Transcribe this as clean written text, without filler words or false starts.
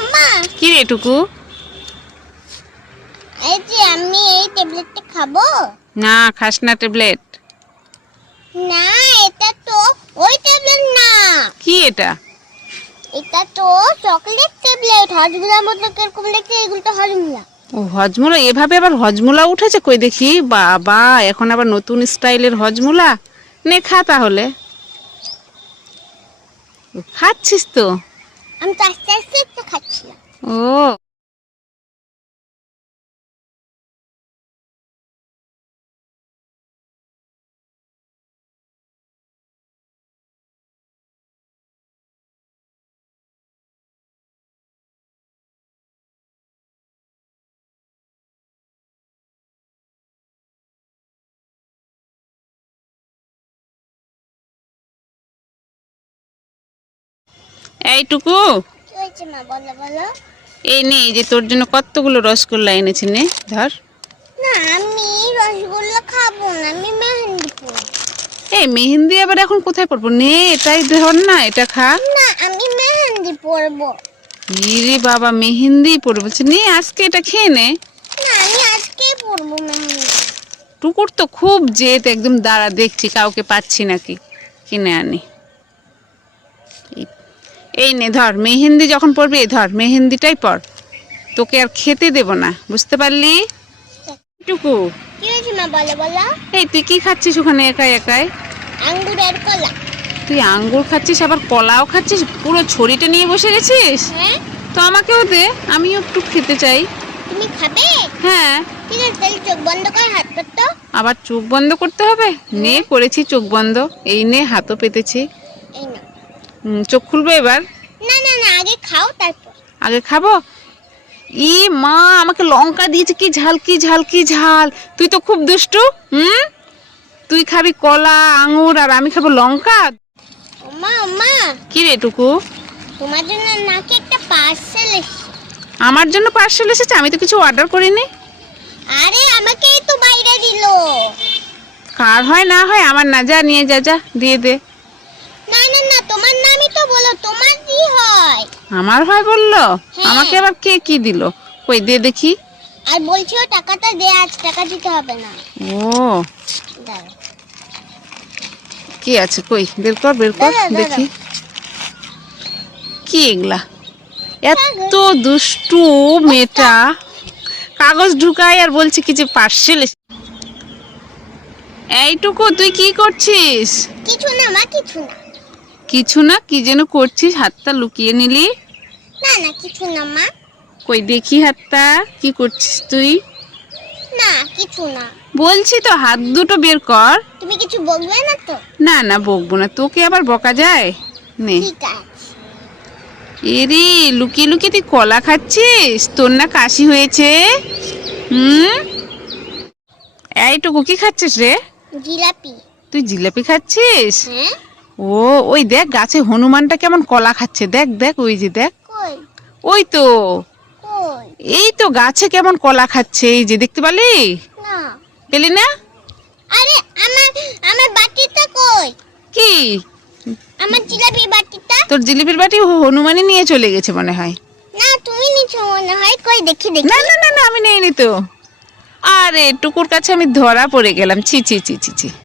আম্মা কি রে টুকু? এই যে আমি এই ট্যাবলেটটা খাবো? না, খাস না ট্যাবলেট। না, এটা তো ওই ট্যাবলেট না। কি এটা? এটা তো চকলেট ট্যাবলেট। হজমোলার মতো কিরকম দেখতে, এগুলো তো হজমোলা। ও হজমোলা, এভাবে আবার হজমোলা উঠেছে কই দেখি। বাবা, এখন আবার নতুন স্টাইলের হজমোলা। নে খা তাহলে। খাচ্ছিস তো? আমি তো আস্তে আস্তে একটা খাচ্ছিলাম। ও এইটুকু, কি হয়েছে মা, বলো বলো। এই নে, এই যে তোর জন্য কতগুলো রসগোল্লা এনেছি, নে ধর। না, আমি রসগোল্লা খাবো না, আমি মেহেন্দি পরবো। এই মেহেন্দি আবার এখন কোথায় পড়বো? নে এটাই ধর না, এটা খা। না, আমি মেহেন্দি পরবো। ইরে বাবা, মেহেন্দি পড়ে বলছে, নে আজকে এটা খেয়ে নে। না, আমি আজকেই পরবো মেহেন্দি। টুকুর তো খুব জেদ, একদম দাঁড়া দেখছি কাউকে পাচ্ছি নাকি, কিনে আনি। এই নে ধর, মেহেন্দি যখন পড়বি এই ধর, মেহেন্দিটাই পড়। তোকে আর খেতে দেব না, বুঝতে পারলি? টুকু, কি হয়েছে মা, বলো বলো। এই তুই কি খাচ্ছিস ওখানে একাই একাই? আঙ্গুরের কলা। তুই আঙ্গুর খাচ্ছিস, আবার কলাও খাচ্ছিস, পুরো ছড়িটা নিয়ে বসে গেছিস। হ্যাঁ, তো আমাকেও দে, আমিও একটু খেতে চাই। তুমি খাবে? হ্যাঁ। ঠিক আছে, তাহলে চোখ বন্ধ করে হাত পাতো। আবার চোখ বন্ধ করতে হবে? নে করেছি চোখ বন্ধ, এই নে হাতও পেতেছি। এই না। চোখ খুলবো এবার? না না না, আগে খাও তারপর। আগে খাবো। ই মা, আমাকে লঙ্কা দিয়েছে, কি ঝাল কি ঝাল কি ঝাল। তুই তো খুব দুষ্টু। তুই খাবি কলা আঙুর আর আমি খাবো লঙ্কা। ওমা ওমা, কি রে টুকু? তোমার জন্য নাকি একটা পার্সেল এসেছে। আমার জন্য পার্সেল এসেছে? আমি তো কিছু অর্ডার করিনি। আরে আমাকেই তো বাইরে দিলো। কার হয় না হয়, আমার না, যা নিয়ে যা, যা দিয়ে দে। না না না, তোমার নামই তো বলো, তোমার কি হয়? আমার হয় বললো? হ্যাঁ। আমাকে আবার কে কি দিল? কই দে দেখি। আর বলছি ও টাকাটা দে, আজ টাকা দিতে হবে না। ও দাঁড়াও। কি আছে, কই বের কর বের কর দাঁড়াও, দেখি। কি এগুলা? এত কাগজ। দুষ্টু মেয়েটা, কাগজ ঢুকায় আর বলছে কি যে পার্সেল। এইটুকু, তুই কি করছিস? কিছু না মা, কিছু না। কিছু না? কি যেন করছিস, হাতটা লুকিয়ে নিলি। না না, কিছু না মা। কই দেখি হাতটা, কি করছিস তুই? না, কিছু না। বলছি তো, হাত দুটো বের কর। তুমি কিছু বলবে না তো? না না, বকবো না, তোকে আবার বকা যায়? নে। ঠিক আছে। এরে, লুকিয়ে লুকিয়ে তুই কলা খাচ্ছিস? তোর না কাশি হয়েছে? এইটুকু কি খাচ্ছিস রে? জিলাপি। তুই জিলাপি খাচ্ছিস? হ্যাঁ। ও, ওই দেখ গাছে হনুমানটা কেমন কলা খাচ্ছে, দেখ দেখ, ওই যে দেখ। কই ওই তো, কই? এই তো গাছে কেমন কলা খাচ্ছে, এই যে দেখতে পালি? না। পেলি না? আরে আমার আমার বাটিটা কই? কি? আমার জিলাপি বাটিটা। তোর জিলিপির বাটি হনুমানই নিয়ে চলে গেছে মনে হয়। না, তুমি নিছো মনে হয়। কই দেখি দেখি। না না না না, আমি নেইনি তো। আরে টুকুর কাছে আমি ধরা পড়ে গেলাম, ছি ছি ছি ছি ছি।